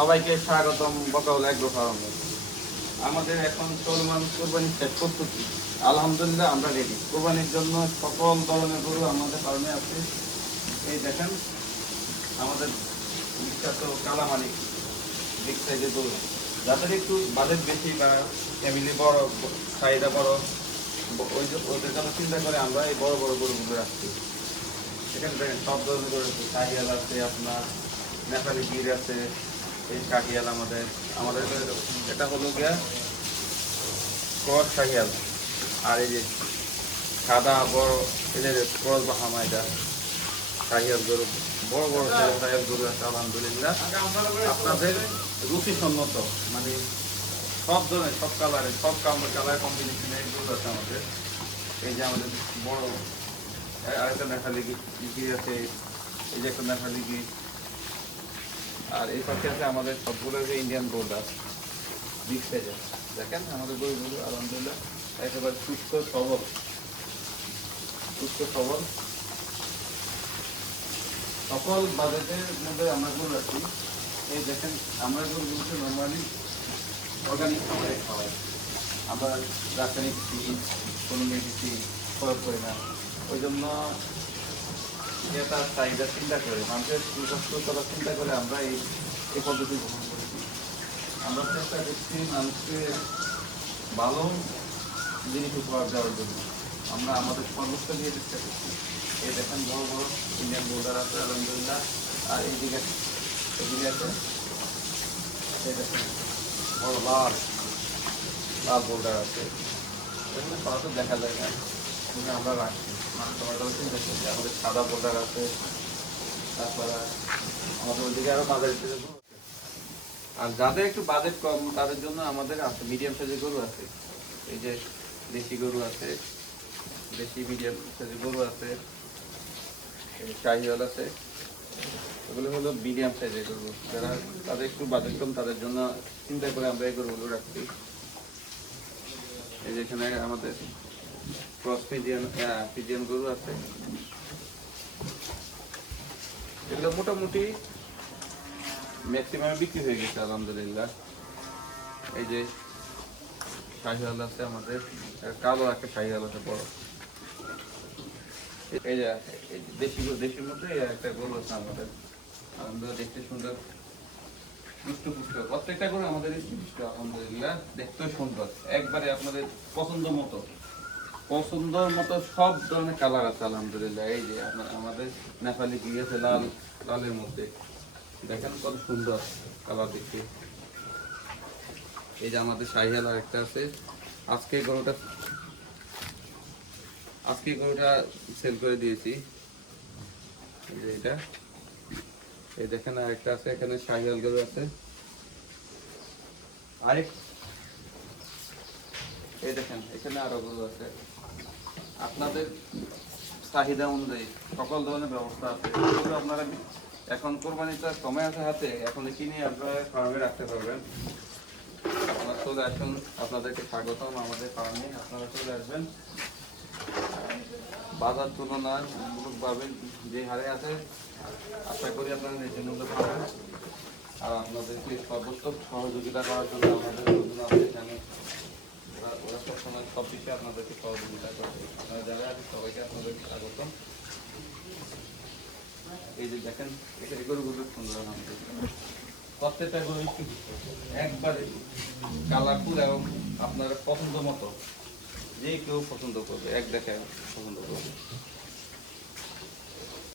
সবাইকে স্বাগতম বকাউল এগ্রো ফার্মে আমাদের এখন চলমান কোরবানির শেষ প্রস্তুতি। আলহামদুলিল্লাহ, আমরা রেডি কোরবানির জন্য সকল ধরনের গরু আমাদের ফার্মে আছে। এই দেখেন, আমাদের বিখ্যাত কালামানিক বিগ সাইজের গরু। যাদের একটু বাজেট বেশি বা ফ্যামিলি বড়, চাহিদা বড়, ওই ওদের কথা চিন্তা করে আমরা এই বড় বড় গরুগুলো রাখছি। সেখানে দেখেন সব ধরনের গরু আছে। আছে আপনার, নেপালি গির আছে। এই কাঠিয়াল আমাদের আমাদের এটা হলো গিয়া ক্রস শাহিয়াল আর এই যে সাদা, বড় এদের ক্রস বাহামা এটা শাহিয়াল গরু। বড় বড় শাহিয়াল গরু আছে, আলহামদুলিল্লাহ। আপনাদের রুচি সম্মত মানে সব ধরনের, সব কালারের সব কালার কম্বিনেশনের গরু আছে আমাদের। এই যে আমাদের বড়, আরেকটা নেখালি গি আছে, এই যে একটা নেখালি গি আর এই পাশে আছে আমাদের সবগুলো যে ইন্ডিয়ান বোর্ডার বিগ সাইজের দেখেন, আমাদের গরুগুলো আলহামদুলিল্লাহ, একেবারে সুস্থ সবল। সুস্থ সবল। সকল বাজেটের মধ্যে আমরা গরু রাখি এই দেখেন, আমরা গরুগুলোকে নর্মালি অর্গানিক খাবারে খাওয়াই। আমরা রাসায়নিক বীজ কোনো মেডিসিন প্রয়োগ করি না। ওই জন্য তার চাহিদা চিন্তা করে, মানুষের সুস্বাস্থ্যতা চিন্তা করে আমরা এই এই পদ্ধতি গ্রহণ করেছি। আমরা চেষ্টা করছি মানুষকে ভালো জিনিস উপহার দেওয়ার জন্য। আমরা আমাদের সর্বোচ্চ দিয়ে চেষ্টা করছি। এই দেখেন বড় বড় ইন্ডিয়ান বোর্ডার আছে, আলহামদুলিল্লাহ। আর এইদিকে এদিকে আছে, এই দেখেন, বড় লাল লাল বোর্ডার আছে। দেখা যায় না। আমরা মানে আমাদের সাদা আছে আরও যাদের একটু বাজেট কম, তাদের জন্য আমাদের আছে মিডিয়াম সাইজের গরু আছে। এই যে দেশি গরু আছে, দেশি মিডিয়াম সাইজের গরু আছে শাহিওয়াল আছে, এগুলো হলো মিডিয়াম সাইজের গরু। যারা তাদের একটু বাজেট কম, তাদের জন্য চিন্তা করে আমরা এই গরুগুলো রাখছি। এই যে এখানে আমাদের ক্রস ফিজিয়ান ফিজিয়ান গরু আছে। এগুলো মোটামুটি ম্যাক্সিমাম বিক্রি হয়ে গেছে, আলহামদুলিল্লাহ। এই যে শাহিওয়াল আছে আমাদের কালো শাহিওয়াল আছে বড়। এই যে দেশি দেশির মধ্যে একটা গরু আছে আমাদের। আলহামদুলিল্লাহ, দেখতে সুন্দর। প্রত্যেকটা গরু আমাদের আলহামদুলিল্লাহ। দেখতেও সুন্দর। একবারে আপনাদের পছন্দ মতো। পছন্দর মতো সব ধরনের কালার আছে, আলহামদুলিল্লাহ। এই যে আমাদের নেপালি গিয়েছে লাল, লালের মধ্যে। দেখেন কত সুন্দর কালার দেখতে। এই যে আমাদের শাহিয়াল আরেকটা আছে। আজকে গরুটা আজকে গরুটা সেল করে দিয়েছি। এটা। এই দেখেন আরেকটা আছে, এখানে শাহিয়াল গরু আছে। আরেক এই দেখেন, এখানে আরও গরু আছে। আপনাদের চাহিদা অনুযায়ী সকল ধরনের ব্যবস্থা আছে। আপনারা এখন কোরবানিটা কমে আছে হাতে, এখন কিনে আপনারা ফার্মে রাখতে পারবেন? আপনারা চলে আসুন, আপনাদেরকে স্বাগতম আমাদের ফার্মে আপনারা চলে আসবেন। বাজার তুলনামূলকভাবে যে হারে আছে, আশা করি আপনারা নিজের মধ্যে পাবেন আর আপনাদেরকে সর্বোচ্চ সহযোগিতা করার জন্য আমাদের আছে ওরা সবসময় সব দিকে আপনাদেরকে সহযোগিতা আপনারা যারা আছে সবাইকে এই যে দেখেন, এটা গরুগুলো সুন্দর প্রত্যেকটা গরু একবারে কালারফুল এবং আপনার পছন্দ মতো, যে কেউ পছন্দ করবে, এক দেখে পছন্দ করবে।